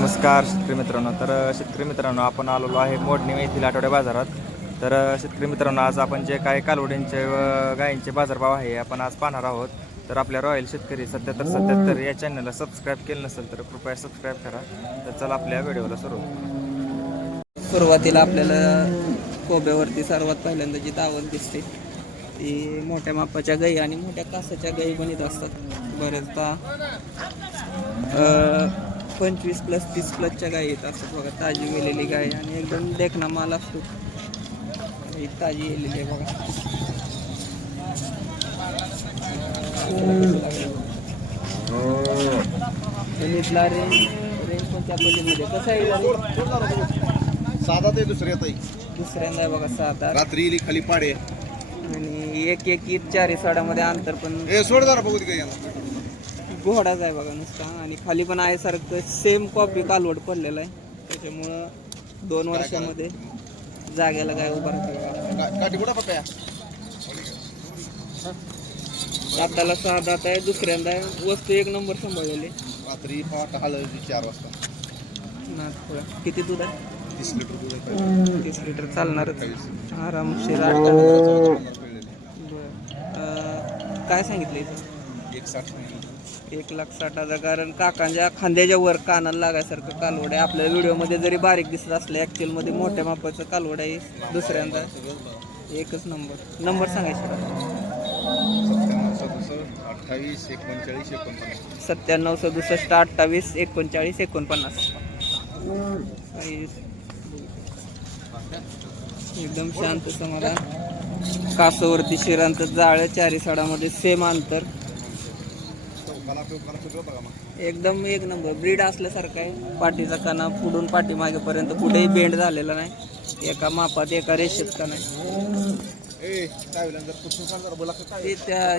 नमस्कार शेतकरी मित्रांनो. शेतकरी मित्रांनो, आपण आलेलो आहे मोडणी येथील आठवड्या बाजारात. शेतकरी मित्रांनो, आज आपण जे काही कालवडींचे व गायींचे बाजारभाव आहे आपण आज पाहणार आहोत. तर आपल्या रॉयल शेतकरी 7777 या चॅनलला सबस्क्राईब केलं नसेल तर कृपया सबस्क्राईब करा. तर चला आपल्या व्हिडिओला सुरुवातीला आपल्याला कोब्यावरती सर्वात पहिल्यांदा जी दावत दिसते ती मोठ्या मापाच्या गाई आणि मोठ्या कासाच्या गाई बनित असतात. बरेचदा 25+ 30+च्या गाई येत असतात बघा. ताजी गेलेली गाय आणि एकदम देखना माल असतो. ही ताजी गेलेली आहे बघा. गणितला रेंज कोणत्या पल्लीमध्ये कसं आहे? साधा ते दुसऱ्यांदा आहे बघा. साधा रात्री खाली पाडे आणि एक 4 साड्यामध्ये अंतर पण सोड जरा बघू दे घोडाच आहे बघा नुसता. आणि खाली पण आहे सारखं सेम कॉपी कालवड पडलेला आहे. त्याच्यामुळं 2 वर्षामध्ये जागेला काय उभा राहते. दाताला 6 दात आहे. दुसऱ्यांदा आहे. वस्तू 1 नंबर सांभाळलेली. रात्री 4 वाजता. किती दूध आहे? 30 लिटर दूध आहे. 30 लिटर चालणारच आरामशीर. काय सांगितलं इथं? 1,60,000. कारण काकांच्या खांद्याच्या वर कानाला लागायसारखं कालवड आहे. आपल्या व्हिडिओमध्ये जरी बारीक दिसत असलं ॲक्च्युअलमध्ये मोठ्या मापाचं कालवड आहे. दुसऱ्यांदा एकच नंबर सांगायचं. 28 39 49. 97 67 28 39 49. एकदम शांत समाधान. कासावरती शिरांत जाळ 4 साडामध्ये सेम अंतर. एकदम 1 नंबर ब्रीड असल्यासारखं आहे. पाठीचा कणा पुढून पाठी मागेपर्यंत कुठेही बेंड झालेला नाही. एका मापात एका रेषेत का नाही.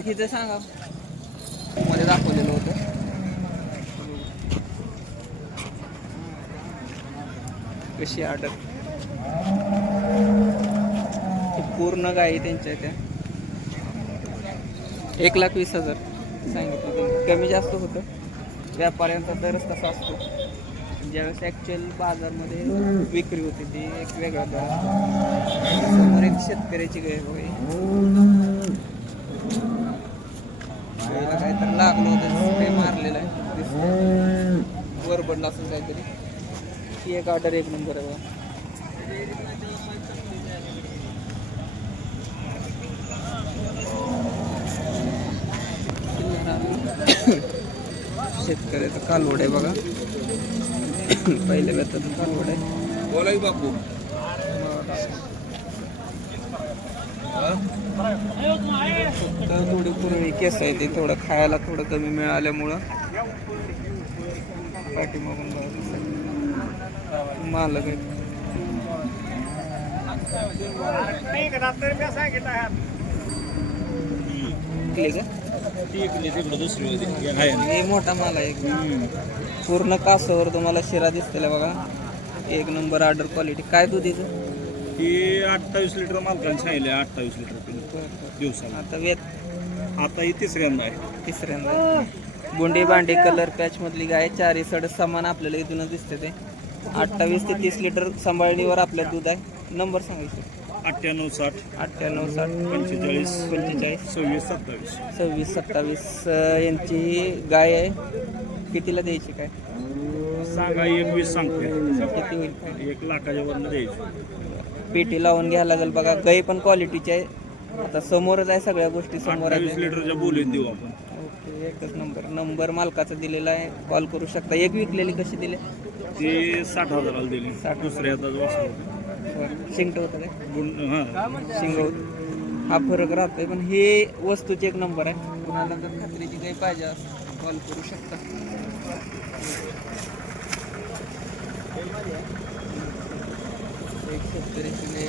हिचं सांगा मध्ये दाखवलेलं होतं. कशी ऑर्डर पूर्ण गाई त्यांच्या त्या 1,20,000 सांगितलं. कमी जास्त होतं. व्यापाऱ्यांचा दरच तसा असतो. ज्यावेळेस ॲक्च्युअल बाजारमध्ये विक्री होती ती एक वेगळा दर असतो. समोर एक शेतकऱ्याची गाय बघा. गायला काहीतरी लागलं होतं. स्प्रे मारलेला आहे. वर पडला असं काहीतरी. ही एक ऑर्डर 1 नंबर आहे बघा. शेतकऱ्याचं कालवड आहे बघा. पहिल्या व्यताचं कालवड आहे. बोला बापू. थोडी पूर्वी केस आहे ते थोडं खायला थोडं कमी मिळाल्यामुळं पाठीमागून मालक आहे. मोठा माल आहे. पूर्ण कासावर तुम्हाला शिरा दिसतेला बघा. 1 नंबर ऑर्डर क्वालिटी. काय दुधीचं? ही 28 लिटर मालकाने सांगितले. 28 लिटर दिवसाला. आता ही तिसऱ्यांदा आहे. बोंडी भांडी कलर पॅच मधली गाय. 4 सड समान आपल्याला इथूनच दिसते ते. 28 ते 30 लिटर सांभाळणीवर आपलं दूध आहे. नंबर सांगायचं. 98 60 98 60 45 45 26 27. 26 27 यांची गाय आहे. कितीला द्यायची काय सांगा 21 सांगते. किती होईल? 1 लाखाच्या वरनं द्यायची. पेटी लावून घ्यायला लागेल बघा. गाय पण क्वालिटीची आहे. आता समोरच आहे सगळ्या गोष्टी समोर 28 आहेत. लिटरच्या बोलीत देऊ आपण. ओके. एकच नंबर मालकाचा दिलेला आहे. कॉल करू शकता. एक विकलेली कशी दिली? ती 60,000ला दिली. 60,000. दुसऱ्या हातात वाचलं. शिंगट होतं काय? हां शिंग होत. हा फरक राहतोय. पण हे वस्तूची 1 नंबर आहे. कुणाला जर खात्रीची काही पाहिजे असं कॉल करू शकता. एक शेतकऱ्याची गाय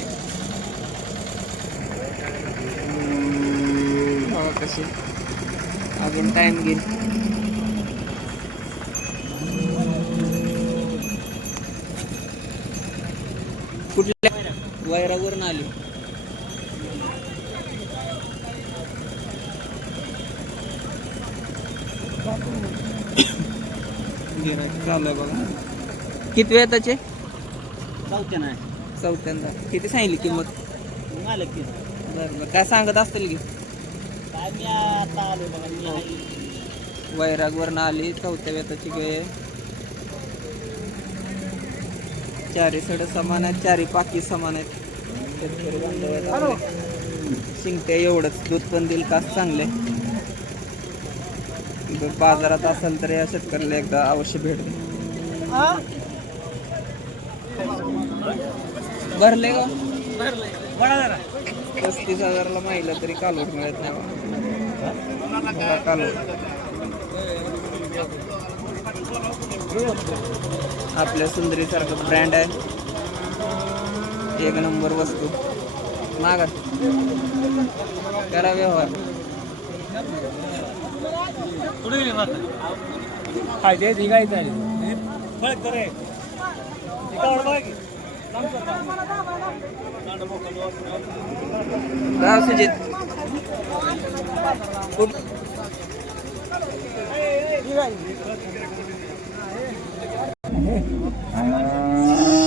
बघा कशी. अजून टाइम घेईल. कुठल्या वैरावरून आली? गिराईक चालू आहे बघा. किती वेळ त्याचे चौथ्यानं आहे चौथ्यांदा किती सांगितली किंमत मालक की बरं बरं काय सांगत असतील की काय मी आता आलो बघा मी आहे वैरागवरनं आली चौथ्या वेताची गाय आहे. चारी सड समान आहेत चारी पाकी समान आहेत शेतकरी बांधव आहेत आपले. शिंगते एवढंच दूध पण देईल कास चांगले जर बाजारात असेल तर या शेतकऱ्याला एकदा अवश्य भेट द्या. भरले का 35,000ला माहिला तरी कालवड मिळत नाही बघा. कालवड आपल्या सुंदरीसारखं ब्रँड आहे एक नंबर वस्तू मागा करा व्यवहार राव सुजित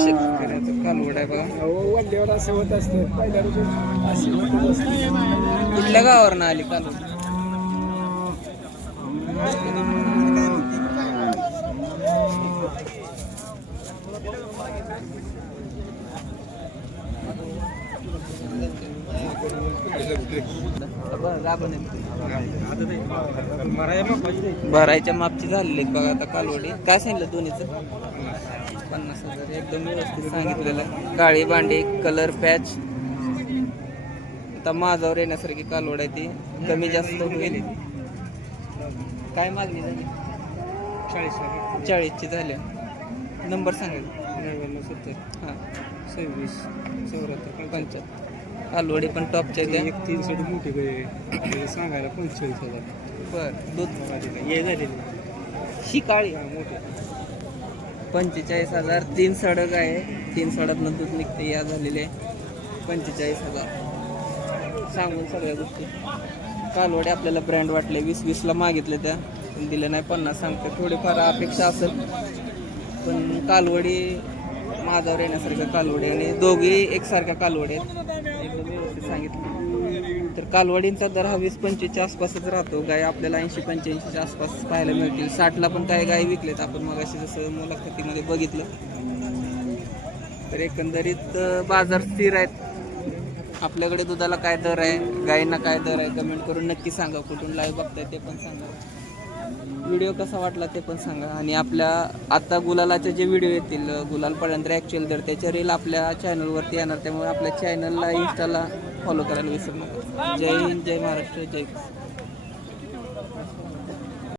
शेतकऱ्याचं कालवड आहे बघा कुठल्या गावावर आली कालवड भरायच्या मापची झालेली आहेत बघा आता कालवडी काय सांगितलं दोन्हीचं 50,000 एकदम व्यवस्थित सांगितलेलं आहे. काळी भांडी कलर पॅच आता माझ्यावर येण्यासारखी कालवड आहे ती कमी जास्त होईल काय मागणी झाली 40ची झाली नंबर सांगायला 70 हां 26 74 75 कालवडी पण टॉपच्या द्या 300 मोठी सांगायला 45,000 बरं दूध ये झालेली शिकाळी मोठे 45,000 3 सडक आहे 3 सडकनं दूध निघते या झालेले 45,000 सांगून सगळ्या गोष्टी कालवडे आपल्याला ब्रँड वाटले 20-20ला मागितले त्या पण दिले नाही 50 सांगते थोडीफार अपेक्षा असेल पण कालवडी माझ्यावर येण्यासारख्या कालवडी आणि दोघी एकसारख्या कालवडी आहेत एकदम व्यवस्थित सांगितलं तर कालवडींचा दर हा 20-25च्या आसपासच राहतो गाय आपल्याला 80-85च्या आसपास पाहायला मिळतील 60ला पण काही गाय विकलेत आपण मगाशी जसं मुलाखतीमध्ये बघितलं तर एकंदरीत बाजार स्थिर आहेत आपल्याकडे दुधाला काय दर आहे गायींना काय दर आहे कमेंट करून नक्की सांगा कुठून लाईव्ह बघताय ते पण सांगा व्हिडिओ कसा वाटला ते पण सांगा आणि आपल्या आता गुलालाचे जे व्हिडिओ येतील गुलाल पडल्यानंतर ॲक्च्युअल दर त्याच्या रील आपल्या चॅनलवरती येणार त्यामुळे आपल्या चॅनलला इंस्टाला फॉलो करायला विसरू नका जय हिंद जय महाराष्ट्र जय